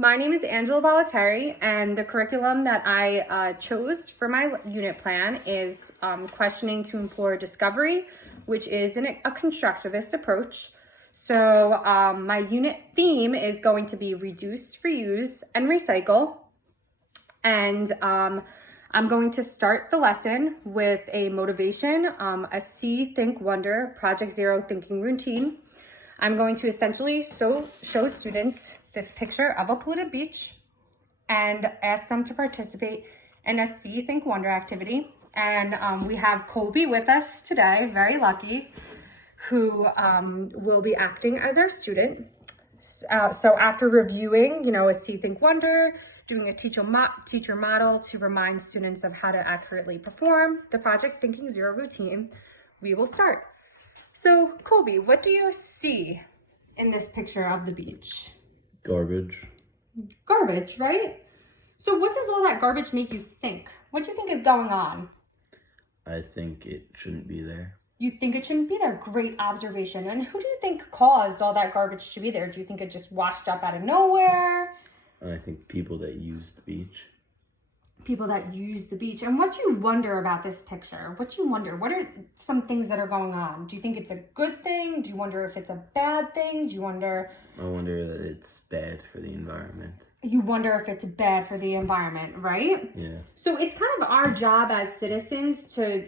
my name is Angela Bollettieri, and the curriculum that I chose for my unit plan is questioning to implore discovery, which is a constructivist approach. So my unit theme is going to be reduce, reuse, and recycle. And I'm going to start the lesson with a motivation, a See, Think, Wonder, Project Zero thinking routine. I'm going to essentially show students this picture of a polluted beach and ask them to participate in a See, Think, Wonder activity. And we have Colby with us today, very lucky, who will be acting as our student. So after reviewing, a See, Think, Wonder, doing a teacher model to remind students of how to accurately perform the Project Thinking Zero routine, we will start. So, Colby, what do you see in this picture of the beach? Garbage. Garbage, right? So what does all that garbage make you think? What do you think is going on? I think it shouldn't be there. You think it shouldn't be there? Great observation. And who do you think caused all that garbage to be there? Do you think it just washed up out of nowhere? I think people that use the beach. People that use the beach. And what do you wonder about this picture? What do you wonder? What are some things that are going on? Do you think it's a good thing? Do you wonder if it's a bad thing? Do you wonder... I wonder that it's bad for the environment. You wonder if it's bad for the environment, right? Yeah. So it's kind of our job as citizens to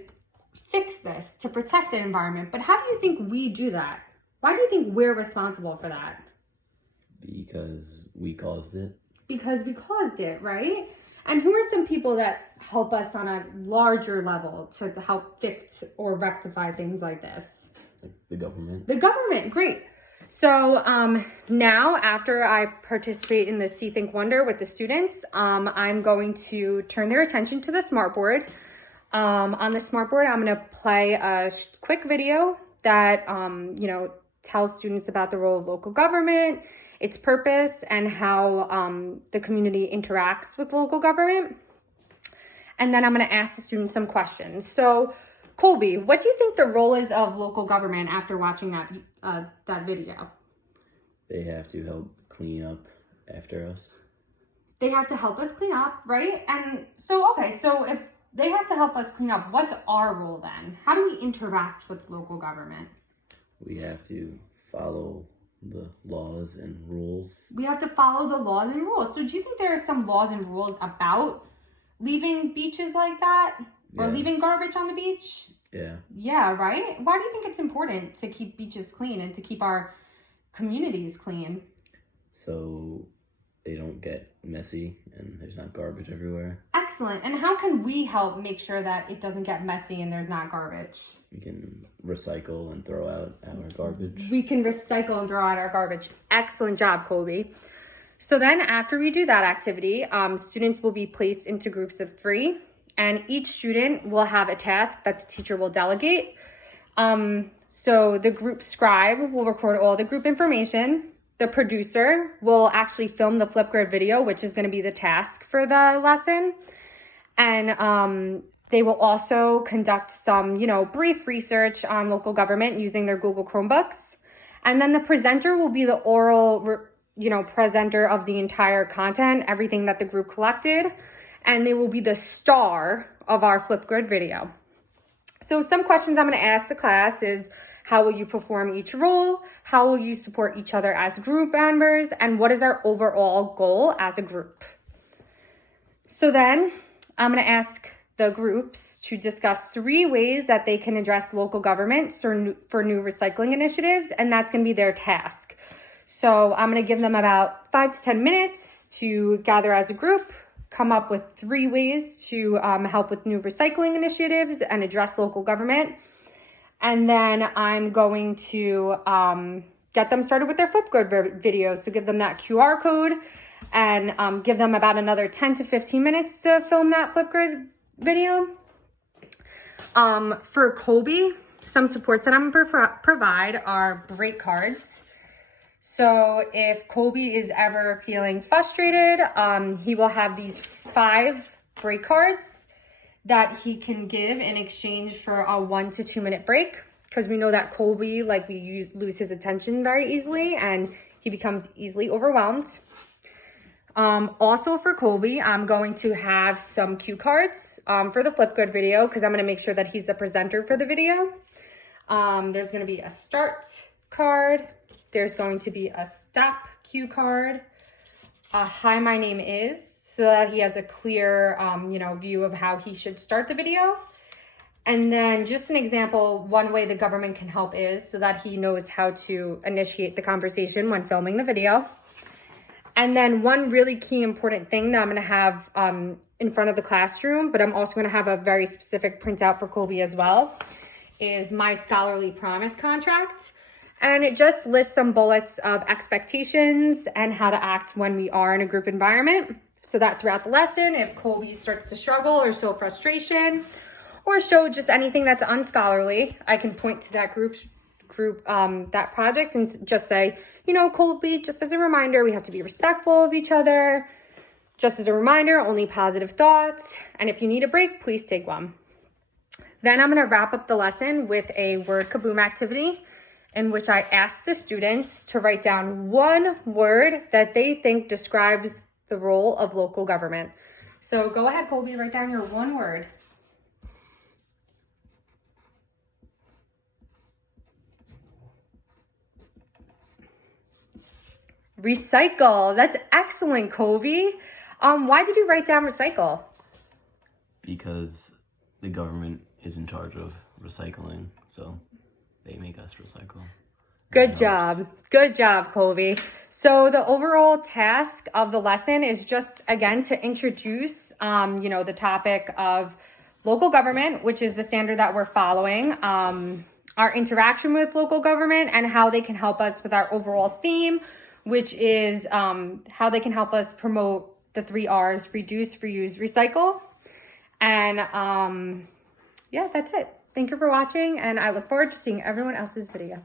fix this, to protect the environment. But how do you think we do that? Why do you think we're responsible for that? Because we caused it. Because we caused it, right? And who are some people that help us on a larger level to help fix or rectify things like this? Like the government. The government, great. So now after I participate in the See, Think, Wonder with the students, I'm going to turn their attention to the smartboard. On the smartboard, I'm going to play a quick video that, tells students about the role of local government, its purpose, and how the community interacts with local government. And then I'm going to ask the students some questions. So, Colby, what do you think the role is of local government after watching that video? They have to help clean up after us. They have to help us clean up, right? And so if they have to help us clean up, what's our role then? How do we interact with local government? We have to follow the laws and rules. We have to follow the laws and rules. So do you think there are some laws and rules about leaving beaches like that? Or leaving garbage on the beach? Yeah. Yeah, right? Why do you think it's important to keep beaches clean and to keep our communities clean? So they don't get messy and there's not garbage everywhere. Excellent. And how can we help make sure that it doesn't get messy and there's not garbage? We can recycle and throw out our garbage. We can recycle and throw out our garbage. Excellent job, Colby. So then after we do that activity, students will be placed into groups of 3. And each student will have a task that the teacher will delegate. So the group scribe will record all the group information. The producer will actually film the Flipgrid video, which is going to be the task for the lesson. And they will also conduct some, brief research on local government using their Google Chromebooks. And then the presenter will be the oral, presenter of the entire content, everything that the group collected. And they will be the star of our Flipgrid video. So some questions I'm going to ask the class is, how will you perform each role? How will you support each other as group members? And what is our overall goal as a group? So then I'm going to ask the groups to discuss 3 ways that they can address local governments for new recycling initiatives. And that's going to be their task. So I'm going to give them about 5 to 10 minutes to gather as a group, come up with 3 ways to help with new recycling initiatives and address local government. And then I'm going to get them started with their Flipgrid video. So give them that QR code and give them about another 10 to 15 minutes to film that Flipgrid video. For Colby, some supports that I'm going to provide are break cards. So if Colby is ever feeling frustrated, he will have these 5 break cards that he can give in exchange for a 1 to 2 minute break. Because we know that Colby, lose his attention very easily and he becomes easily overwhelmed. Also for Colby, I'm going to have some cue cards for the Flipgrid video because I'm going to make sure that he's the presenter for the video. There's going to be a start card. There's going to be a stop cue card. A hi, my name is, so that he has a clear, view of how he should start the video. And then just an example, one way the government can help is so that he knows how to initiate the conversation when filming the video. And then one really key important thing that I'm going to have in front of the classroom, but I'm also going to have a very specific printout for Colby as well, is my scholarly promise contract. And it just lists some bullets of expectations and how to act when we are in a group environment. So that throughout the lesson, if Colby starts to struggle or show frustration or show just anything that's unscholarly, I can point to that that project and just say, Colby, just as a reminder, we have to be respectful of each other. Just as a reminder, only positive thoughts. And if you need a break, please take one. Then I'm going to wrap up the lesson with a word kaboom activity in which I ask the students to write down one word that they think describes the role of local government. So go ahead, Colby, write down your one word. Recycle. That's excellent, Colby. Why did you write down recycle? Because the government is in charge of recycling, so they make us recycle. Good job. Good job, Colby. So the overall task of the lesson is just, again, to introduce, the topic of local government, which is the standard that we're following, our interaction with local government, and how they can help us with our overall theme, which is how they can help us promote the 3 R's: reduce, reuse, recycle. And that's it. Thank you for watching, and I look forward to seeing everyone else's video.